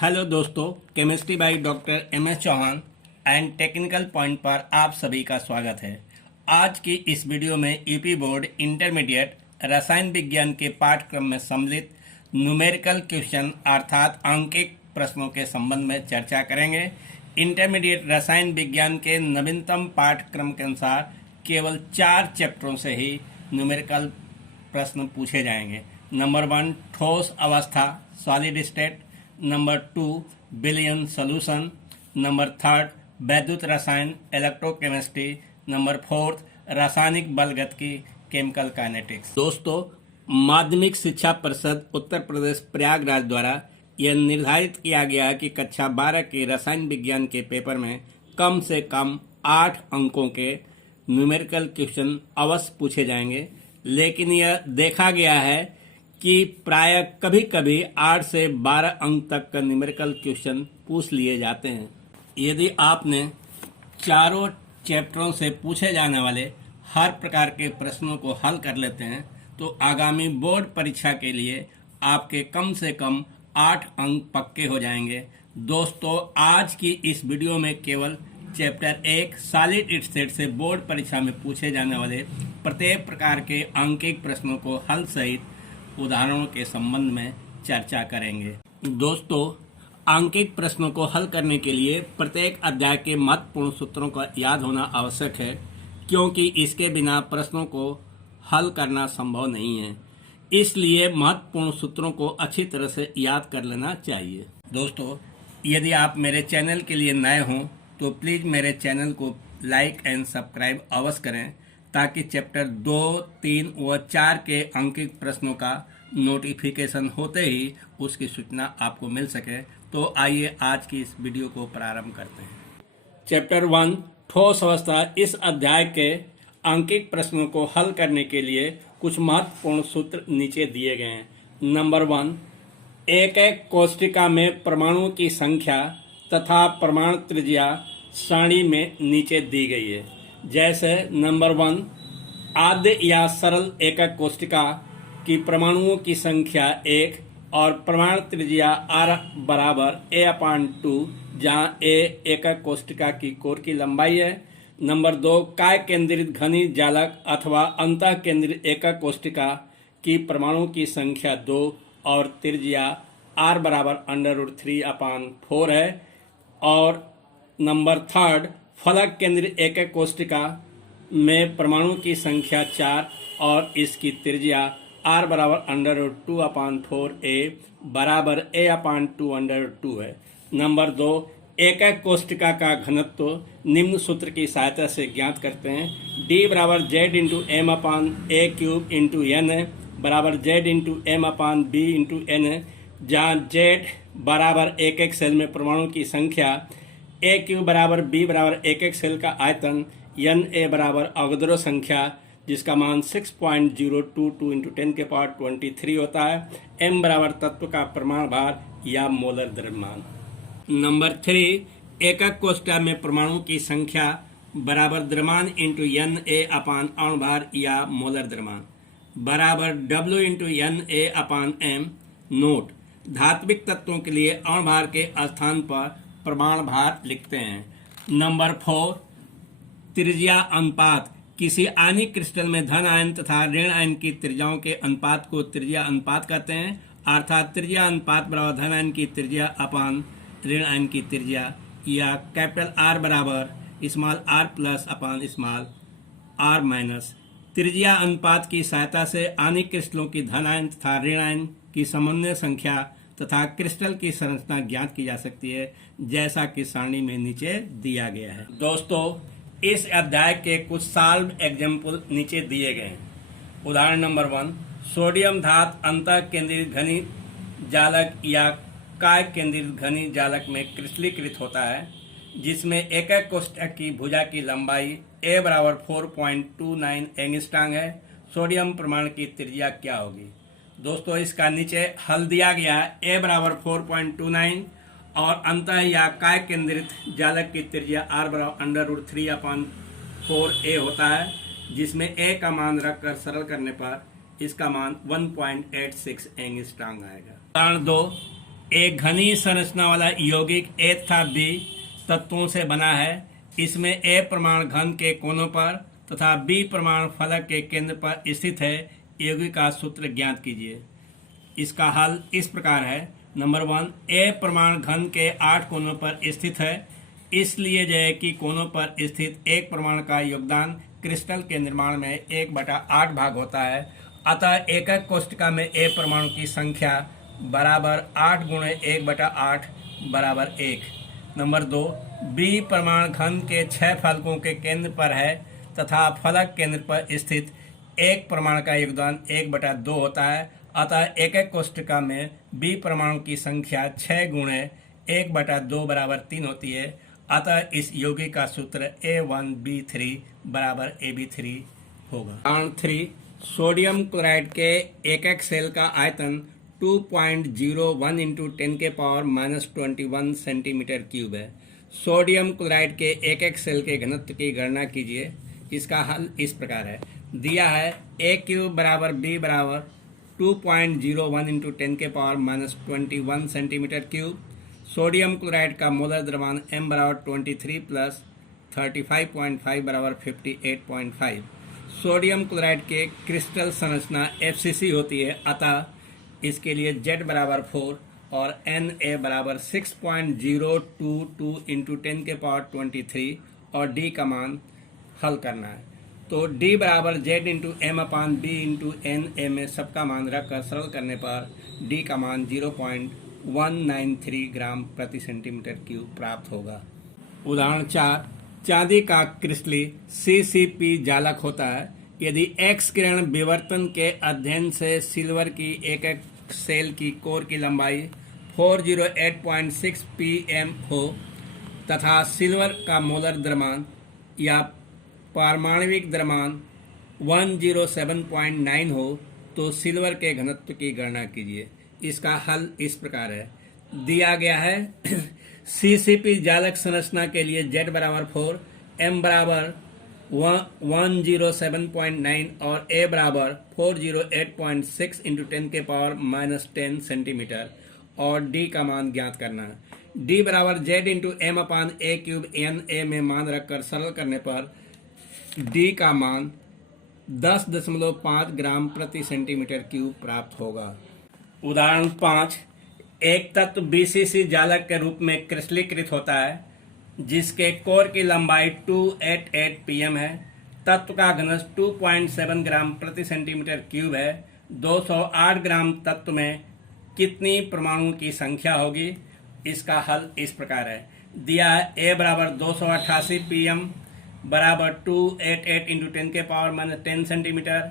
Hello दोस्तों, chemistry by doctor MS. Chauhan and technical point पर आप सभी का स्वागत है। आज की इस वीडियो में यूपी बोर्ड इंटरमीडिएट रसायन विज्ञान के पाठ्यक्रम में सम्मिलित न्यूमेरिकल क्वेश्चन अर्थात अंकित प्रश्नों के संबंध में चर्चा करेंगे। इंटरमीडिएट रसायन विज्ञान के नवीनतम पाठ्यक्रम के अनुसार केवल 4 चैप्टरों से ही न्यूमेरिकल प्रश्न पूछे जाएंगे। नंबर 1 ठोस अवस्था solid state, number 2 billion solution, number 3 वैद्युत रसायन इलेक्ट्रोकेमिस्ट्री, नंबर 4 रासायनिक बलगतिकी केमिकल काइनेटिक्स। दोस्तों, माध्यमिक शिक्षा परिषद उत्तर प्रदेश प्रयागराज द्वारा यह निर्धारित किया गया कि कक्षा 12 के रसायन विज्ञान के पेपर में कम से कम 8 अंकों के न्यूमेरिकल क्वेश्चन अवश्य पूछे जाएंगे, लेकिन यह देखा गया है कि प्राय कभी कभी 8 से 12 अंक तक का न्यूमेरिकल क्वेश्चन पूछ लिए जाते हैं। यदि आपने चारों चैप्टरों से पूछे जाने वाले हर प्रकार के प्रश्नों को हल कर लेते हैं तो आगामी बोर्ड परीक्षा के लिए आपके कम से कम 8 अंक पक्के हो जाएंगे। दोस्तों, आज की इस वीडियो में केवल चैप्टर 1 सॉलिड स्टेट से बोर्ड परीक्षा में पूछे जाने वाले प्रत्येक प्रकार के अंकित प्रश्नों को हल सहित उदाहरणों के संबंध में चर्चा करेंगे। दोस्तों, अंकित प्रश्नों को हल करने के लिए प्रत्येक अध्याय के महत्वपूर्ण सूत्रों का याद होना आवश्यक है, क्योंकि इसके बिना प्रश्नों को हल करना संभव नहीं है। इसलिए महत्वपूर्ण सूत्रों को अच्छी तरह से याद कर लेना चाहिए। दोस्तों, यदि आप मेरे चैनल के लिए नए हों तो प्लीज़ मेरे चैनल को लाइक एंड सब्सक्राइब अवश्य करें, ताकि चैप्टर 2, 3 व 4 के अंकित प्रश्नों का नोटिफिकेशन होते ही उसकी सूचना आपको मिल सके। तो आइए आज की इस वीडियो को प्रारंभ करते हैं। चैप्टर 1 ठोस अवस्था। इस अध्याय के अंकित प्रश्नों को हल करने के लिए कुछ महत्वपूर्ण सूत्र नीचे दिए गए हैं। नंबर 1 एक कोष्ठिका में परमाणुओं की संख्या तथा परमाणु त्रिज्या सारणी में नीचे दी गई है। जैसे नंबर 1 आद्य या सरल एकक कोष्ठिका की परमाणुओं की संख्या 1 और परमाणु त्रिज्या r बराबर a/2, जहां a एकक कोष्ठिका की कोर की लंबाई है। नंबर 2 काय केंद्रित घनी जालक अथवा अंतः केंद्रित एकक कोष्ठिका की परमाणुओं की संख्या 2 और त्रिज्या r बराबर √3/4 है। और नंबर 3 फलक केंद्रित एकक कोष्ठिका में परमाणुओं की संख्या 4 और इसकी त्रिज्या r बराबर √2/4a बराबर a/2 है। नंबर 2 एकक कोष्ठिका का घनत्व निम्न सूत्र की सहायता से ज्ञात करते हैं। D बराबर Z/m/a³ n बराबर Z/m/b/n, जहाँ Z बराबर एक एक सेल में परमाणु की संख्या, a³ बराबर b बराबर एक एक सेल का आयतन, Na बराबर अवोगाद्रो संख्या जिसका मान 6.022 × 10⁻23 होता है। m बराबर तत्व का परमाणु भार या मोलर द्रव्यमान। नंबर 3 एकक कोष्ठिका में परमाणु की संख्या बराबर द्रव्यमान इंटू Na/अणु भार या मोलर द्रव्यमान बराबर W × Na/m। नोट: धात्विक तत्वों के लिए अणु भार के स्थान पर परमाणु भार लिखते हैं। नंबर 4 त्रिज्या अनुपात। किसी आणविक क्रिस्टल में धन आयन तथा ऋण आयन की त्रिज्याओं के अनुपात को त्रिज्या अनुपात कहते हैं, अर्थात त्रिज्या अनुपात बराबर धन आयन की त्रिज्या अपान ऋण आयन की त्रिज्या, या कैपिटल R बराबर स्मॉल r प्लस अपान स्मॉल r माइनस। त्रिज्या अनुपात की सहायता से आणविक क्रिस्टलों की धन आयन तथा ऋण आयन की समन्वय संख्या तथा क्रिस्टल की संरचना ज्ञात की जा सकती है, जैसा कि सारणी में नीचे दिया गया है। दोस्तों, इस अध्याय के कुछ सॉल्व एग्जाम्पल नीचे दिए गए हैं। उदाहरण नंबर 1 सोडियम धातु अंतः केंद्रित घनी जालक या काय केंद्रित घनी जालक में क्रिस्टलीकृत होता है, जिसमें एकक कोष्ठक की भुजा की लंबाई a बराबर 4.29 एंगस्ट्रॉम है। सोडियम परमाणु की त्रिज्या क्या होगी? दोस्तों, इसका नीचे हल दिया गया है। a बराबर 4.29 और अंतः या काय केंद्रित जालक की त्रिज्या r बराबर √3/4a होता है, जिसमें a का मान रखकर सरल करने पर इसका मान 1.86 एंगस्ट्रॉम आएगा। उदाहरण 2 एक घनी संरचना वाला यौगिक A तथा B तत्वों से बना है। इसमें A परमाणु घन के कोनों पर तथा B परमाणु फलक के केंद्र पर स्थित है। यौगिक का सूत्र ज्ञात कीजिए। इसका हल इस प्रकार है। नंबर 1, A परमाणु घन के 8 कोनों पर स्थित है। इसलिए जो कि कोनों पर स्थित एक परमाणु का योगदान क्रिस्टल के निर्माण में 1/8 भाग होता है। अतः एकक कोष्ठिका में A परमाणु की संख्या बराबर 8 गुणे 1/8 बराबर 1। नंबर 2, B परमाणु घन के 6 फलकों के केंद्र पर है तथा फलक केंद्र पर स्थित एक परमाणु का योगदान 1/2 होता है। अतः एकक कोष्ठिका में B परमाणु की संख्या 6 गुणे 1/2 बराबर 3 होती है। अतः इस यौगिक का सूत्र A1B3 बराबर AB3 होगा। उदाहरण 3, सोडियम क्लोराइड के एकक सेल का आयतन 2.01 इंटू 10 के पावर -21 सेंटीमीटर क्यूब है। सोडियम क्लोराइड के एकक सेल के घनत्व की गणना कीजिए। इसका हल इस प्रकार है। दिया है A क्यूब बराबर B बराबर 2.01 इंटू 10 के power -21 centimetre cube. Sodium chloride का मोलर द्रव्यमान M बराबर 23 प्लस 35.5 बराबर 58.5। सोडियम क्लोराइड के क्रिस्टल संरचना FCC होती है। अतः इसके लिए Z बराबर 4 और Na बराबर 6.022 इंटू 10 के पावर 23 और D का मान हल करना है। तो D बराबर Z into M/B into Na में सबका मान रखकर सरल करने पर D का मान 0.193 ग्राम प्रति सेंटीमीटर क्यूब प्राप्त होगा। उदाहरण 4, चांदी का क्रिस्टली CCP जालक होता है। यदि एक्स किरण विवर्तन के अध्ययन से सिल्वर की एकक सेल की कोर की लंबाई 408.6 pm हो तथा सिल्वर का मोलर द्रव्यमान या पारमाणविक द्रव्यमान 107.9 हो तो सिल्वर के घनत्व की गणना कीजिए। इसका हल इस प्रकार है। दिया गया है CCP जालक संरचना के लिए Z बराबर 4, M बराबर 107.9 और A बराबर 408.6 इंटू 10 के पावर -10 सेंटीमीटर और D का मान ज्ञात करना है। D बराबर Z into M/A cube Na में मान रखकर सरल करने पर D का मान 10.5 ग्राम प्रति सेंटीमीटर क्यूब प्राप्त होगा। उदाहरण 5, एक तत्व BCC जालक के रूप में क्रिस्टलीकृत होता है जिसके कोर की लंबाई 288 pm है। तत्व का घनत्व 2.7 ग्राम प्रति सेंटीमीटर क्यूब है। 208 ग्राम तत्व में कितनी परमाणुओं की संख्या होगी? इसका हल इस प्रकार है। दिया है A बराबर 288 pm बराबर 288 इंटू 10 के पावर -10 सेंटीमीटर,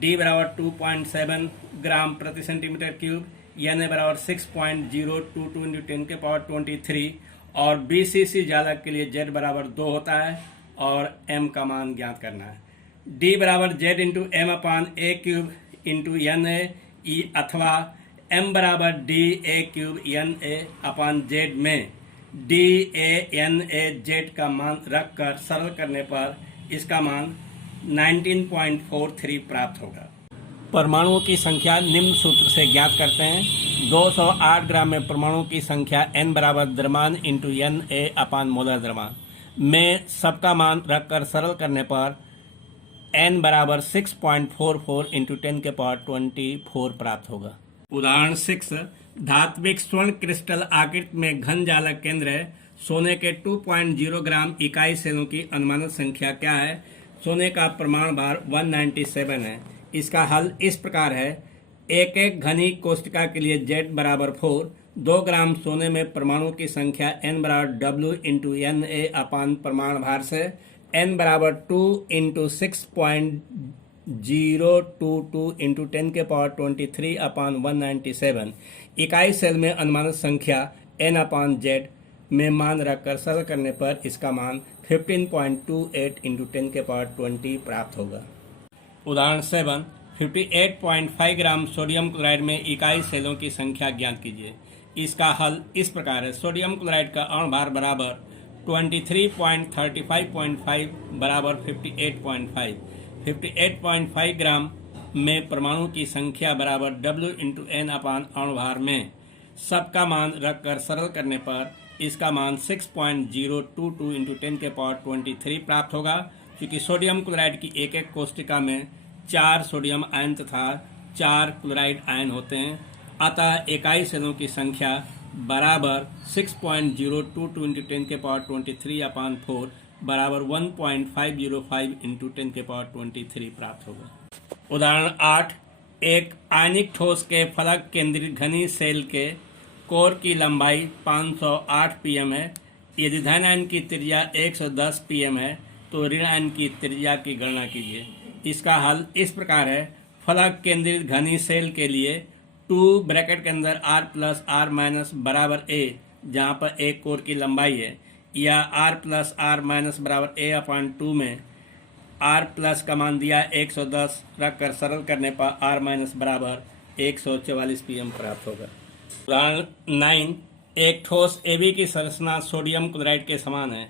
D बराबर 2.7 ग्राम प्रति सेंटीमीटर क्यूब, Na बराबर 6.022 इंटू 10 के पावर 23 और BCC जालक के लिए Z बराबर 2 होता है और M का मान ज्ञात करना है। D बराबर Z into M/A cube into Na अथवा M बराबर DA क्यूब Na/Z में DA/Na/Z का मान रखकर सरल करने पर इसका मान 19.43 प्राप्त होगा। परमाणुओं की संख्या निम्न सूत्र से ज्ञात करते हैं। 208 ग्राम में परमाणुओं की संख्या N बराबर द्रव्यमान इंटू Na/, मोलर द्रव्यमान में सबका मान रखकर सरल करने पर N बराबर 6.44 इंटू 10 के पावर 24 प्राप्त होगा। उदाहरण 6, धात्विक स्वर्ण क्रिस्टल आकृति में घन जालक केंद्र है। सोने के 2.0 ग्राम इकाई सेलों की अनुमानित संख्या क्या है? सोने का परमाणु भार 197 है। इसका हल इस प्रकार है। एक एक घनी कोष्ठिका के लिए Z बराबर 4, 2 ग्राम सोने में परमाणु की संख्या N बराबर W इंटू Na/, परमाणु भार से N बराबर 2 इंटू 6.022 इंटू 10 के पावर 23/197। इकाई सेल में अनुमानित संख्या N/Z में मान रखकर सरल करने पर इसका मान 15.28 इंटू 10 के पावर 20 प्राप्त होगा। उदाहरण 7, 58.5 ग्राम सोडियम क्लोराइड में इकाई सेलों की संख्या ज्ञात कीजिए। इसका हल इस प्रकार है। सोडियम क्लोराइड का अणु भार बराबर 23.35.5 बराबर 58.5। 58.5 ग्राम में परमाणु की संख्या बराबर W इंटू N/, अणु भार में सबका मान रखकर सरल करने पर इसका मान 6.022 इंटू 10⁻23 प्राप्त होगा। क्योंकि सोडियम क्लोराइड की एक एक कोष्टिका में 4 सोडियम आयन तथा 4 क्लोराइड आयन होते हैं, अतः इकाई सेलों की संख्या बराबर 6.022 इंटू 10⁻23 अपान 4 बराबर 1.505 इंटू 10⁻23 प्राप्त होगा। उदाहरण 8, एक आयनिक ठोस के फलक केंद्रित घनी सेल के कोर की लंबाई 508 pm है। यदि धन आयन की त्रिज्या 110 pm है तो ऋण आयन की त्रिज्या की गणना कीजिए। इसका हल इस प्रकार है। फलक केंद्रित घनी सेल के लिए 2 ब्रैकेट के अंदर r प्लस r माइनस बराबर a, जहाँ पर a कोर की लंबाई है, या r प्लस r माइनस बराबर a अपान 2 में r प्लस का मान दिया 110, रखकर सरल करने पर r माइनस बराबर 144 pm प्राप्त होगा। उदाहरण 9, एक ठोस AB की संरचना सोडियम क्लोराइड के समान है।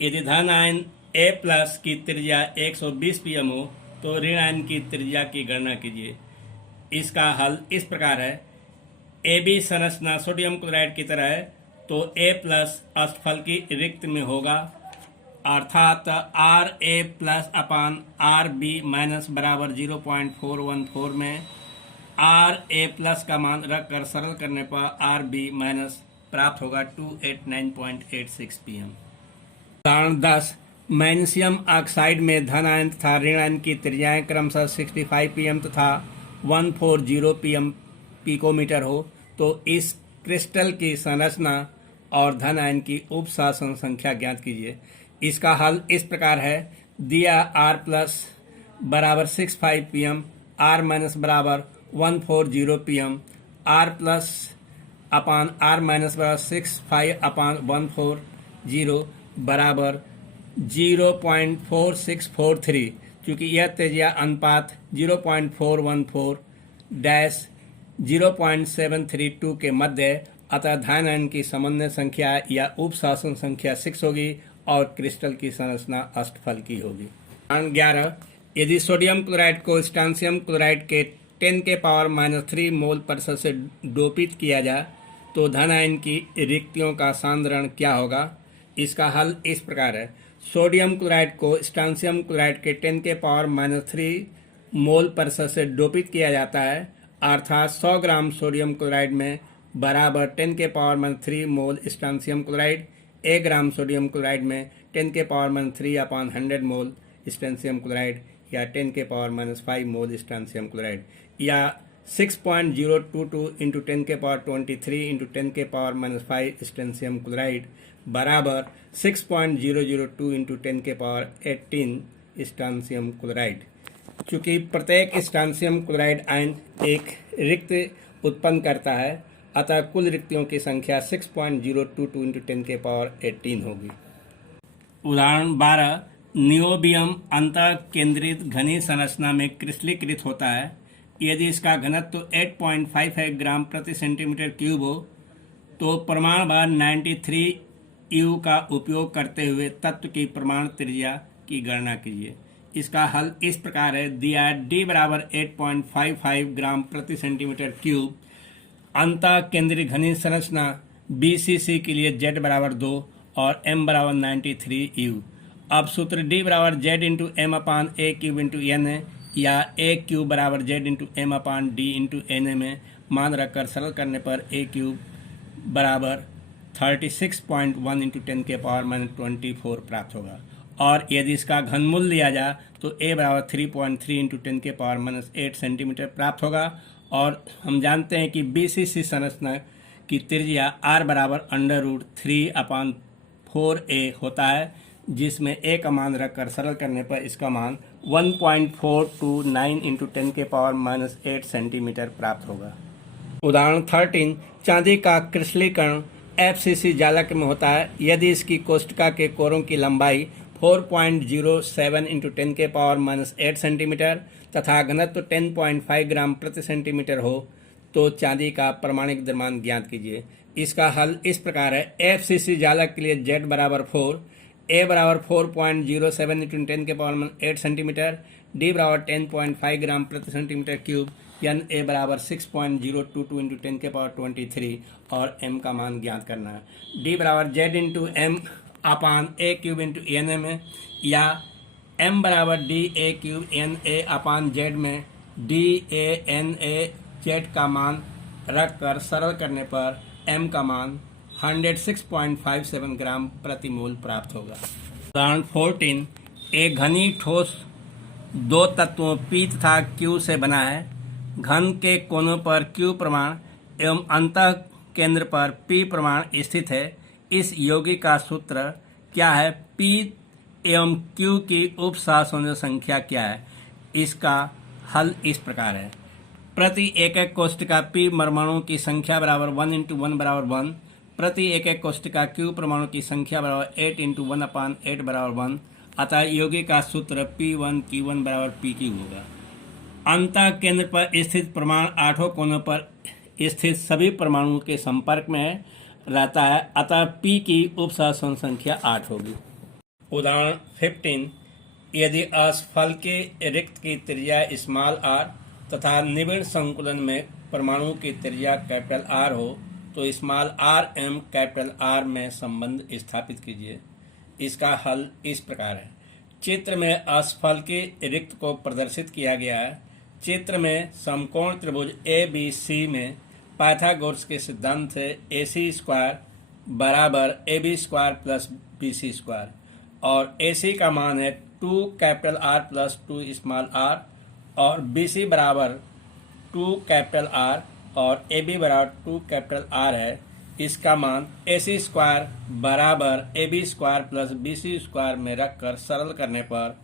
यदि धन आयन A प्लस की त्रिज्या 120 pm हो तो ऋण आयन की त्रिज्या की गणना कीजिए। इसका हल इस प्रकार है। AB संरचना सोडियम क्लोराइड की तरह है तो A प्लस अष्टफल की रिक्त में होगा, अर्थात RA प्लस अपान RB माइनस बराबर 0.414 में RA प्लस का मान रखकर सरल करने पर RB माइनस प्राप्त होगा 289.86 pm। उदाहरण 10, मैग्नीशियम ऑक्साइड में धन आयन तथा ऋण आयन की त्रिज्याएं क्रमशः 65 pm तथा 140 pm पिकोमीटर हो तो इस क्रिस्टल की संरचना और धन आयन की उपशासन संख्या ज्ञात कीजिए। इसका हल इस प्रकार है। दिया R प्लस बराबर 65 pm, R माइनस बराबर 140 pm, R प्लस अपान R माइनस बराबर 65 अपान 140 बराबर 0.4643, क्योंकि यह त्रिज्या अनुपात 0.414 डैश 0.732 के मध्य है, अतः धन आयन की समन्वय संख्या या उपशासन संख्या 6 होगी और क्रिस्टल की संरचना अष्टफल की होगी। उदाहरण 11, यदि सोडियम क्लोराइड को स्ट्रोंशियम क्लोराइड के 10⁻³ मोल प्रतिशत से डोपित किया जाए तो धन आयन की रिक्तियों का सांद्रण क्या होगा। इसका हल इस प्रकार है। सोडियम क्लोराइड को स्ट्रोंशियम क्लोराइड के 10⁻³ मोल प्रतिशत से डोपित किया जाता है, अर्थात 100 ग्राम सोडियम क्लोराइड में बराबर 10⁻³ mole strontium chloride, 1 gram sodium chloride में 10⁻³ अपान 100 मोल स्ट्रोंशियम क्लोराइड, या 10⁻⁵ मोल स्ट्रोंशियम क्लोराइड, या 6.022 इंटू 10⁻23 इंटू 10⁻⁵ स्ट्रोंशियम क्लोराइड बराबर 6.002 इंटू 10⁻18 स्ट्रोंशियम क्लोराइड। चूँकि प्रत्येक स्ट्रोंशियम क्लोराइड आयन एक रिक्त उत्पन्न करता है, अतः कुल रिक्तियों की संख्या 6.022 इंटू 10⁻18 होगी। उदाहरण 12, नियोबियम अंतः केंद्रित घनी संरचना में क्रिस्टलीकृत होता है। यदि इसका घनत्व 8.55 ग्राम प्रति सेंटीमीटर क्यूब हो तो परमाणु भार 93 U का उपयोग करते हुए तत्व की परमाणु त्रिज्या की गणना कीजिए। इसका हल इस प्रकार है। दिया D बराबर 8.55 ग्राम प्रति सेंटीमीटर क्यूब अंतः केंद्रीय घनी संरचना BCC के लिए Z बराबर 2 और M बराबर 93 U। अब सूत्र D बराबर Z into M upon A cube into N है, या A क्यूब बराबर Z इंटू M अपान D इंटू N में मान रखकर सरल करने पर A क्यूब बराबर 36.1 इंटू 10⁻24 प्राप्त होगा। और यदि इसका घनमूल लिया जाए तो A बराबर 3.3 इंटू 10⁻8 सेंटीमीटर प्राप्त होगा। और हम जानते हैं कि BCC संरचना की त्रिज्या R बराबर √3 अपान 4A होता है, जिसमें A का मान रखकर सरल करने पर इसका मान 1.429 इंटू 10⁻8 सेंटीमीटर प्राप्त होगा। उदाहरण 13, चांदी का क्रिस्टलीकरण FCC जालक में होता है। यदि इसकी कोष्टिका के कोरों की लंबाई 4.07 इंटू 10⁻8 सेंटीमीटर तथा घनत्व 10.5 ग्राम प्रति सेंटीमीटर हो तो चांदी का परमाणुक द्रव्यमान ज्ञात कीजिए। इसका हल इस प्रकार है। FCC जालक के लिए Z बराबर 4, A बराबर 4.07 इंटू 10⁻8 सेंटीमीटर, D बराबर 10.5 ग्राम प्रति सेंटीमीटर क्यूब, एन ए बराबर 6.022 इंटू 10 के पावर 23 और एम का मान ज्ञात करना है। डी बराबर Z into M upon a cube into N A में, या एम बराबर D a cube N A upon Z में D A N A Z का मान रख कर सरल करने पर एम का मान 106.57 ग्राम प्रति मोल प्राप्त होगा। उदाहरण 14, एक घनी ठोस दो तत्वों P तथा Q से बना है। घन के कोनों पर Q प्रमाण एवं अंतः केंद्र पर P प्रमाण स्थित है। इस यौगिक का सूत्र क्या है? P एवं Q की उप सहसंयोजक संख्या क्या है? इसका हल इस प्रकार है। प्रति एकक कोष्ठिका P परमाणुओं की संख्या बराबर 1 इंटू 1 बराबर 1। प्रति एकक कोष्ठिका Q परमाणु की संख्या बराबर 8 इंटू 1/8 बराबर 1। अतः यौगिक का सूत्र P1 Q1 बराबर PQ होगा। अंतः केंद्र पर स्थित परमाणु आठों कोनों पर स्थित सभी परमाणुओं के संपर्क में रहता है, अतः P की उप सहसंयोजक संख्या 8 होगी। उदाहरण 15, यदि असफल के रिक्त की त्रिज्या स्मॉल r तथा निविड़ संकुलन में परमाणु की त्रिज्या कैपिटल R हो तो स्मॉल r एवं कैपिटल R में संबंध स्थापित कीजिए। इसका हल इस प्रकार है। चित्र में असफल के रिक्त को प्रदर्शित किया गया है। चित्र में समकोण त्रिभुज ABC में पाइथागोरस के सिद्धांत से AC स्क्वायर बराबर AB square plus BC square और AC का मान है 2 capital R plus 2 small r और BC बराबर 2 कैपिटल R और AB बराबर 2 कैपिटल R है। इसका मान AC स्क्वायर बराबर AB square plus BC square में रखकर सरल करने पर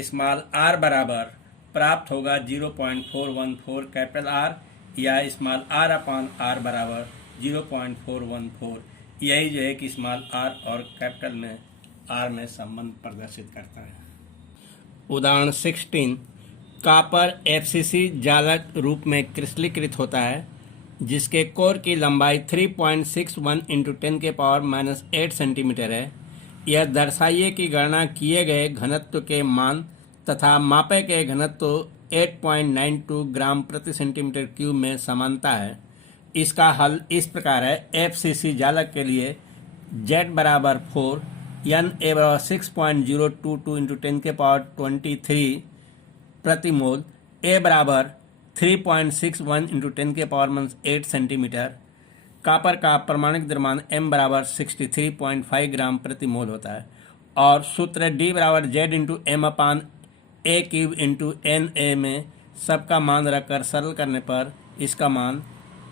स्मॉल r बराबर प्राप्त होगा 0.414 कैपिटल R, या स्मॉल r अपान r बराबर 0.414। यही जो है कि स्मॉल r और कैपिटल में r में संबंध प्रदर्शित करता है। उदाहरण 16, कॉपर FCC जालक रूप में क्रिस्टलीकृत होता है जिसके कोर की लंबाई 3.61 इंटू 10 के पावर -8 सेंटीमीटर है। यह दर्शाइए कि गणना किए गए घनत्व के मान तथा मापे गए घनत्व 8.92 ग्राम प्रति सेंटीमीटर क्यूब में समानता है। इसका हल इस प्रकार है। FCC जालक के लिए Z बराबर 4, N A बराबर 6.022 इंटू 10 के पावर 23 प्रति मोल, A बराबर 3.61 इंटू 10 के पावर -8 सेंटीमीटर। कॉपर का परमाणुक द्रव्यमान M बराबर 63.5 ग्राम प्रति मोल होता है और सूत्र D बराबर Z into M upon a cube into NA में सबका मान रखकर सरल करने पर इसका मान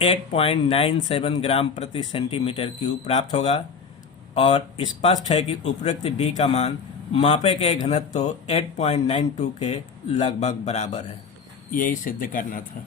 8.97 ग्राम प्रति सेंटीमीटर क्यूब प्राप्त होगा। और स्पष्ट है कि उपरोक्त D का मान मापे के घनत्व 8.92 के लगभग बराबर है। यही सिद्ध करना था।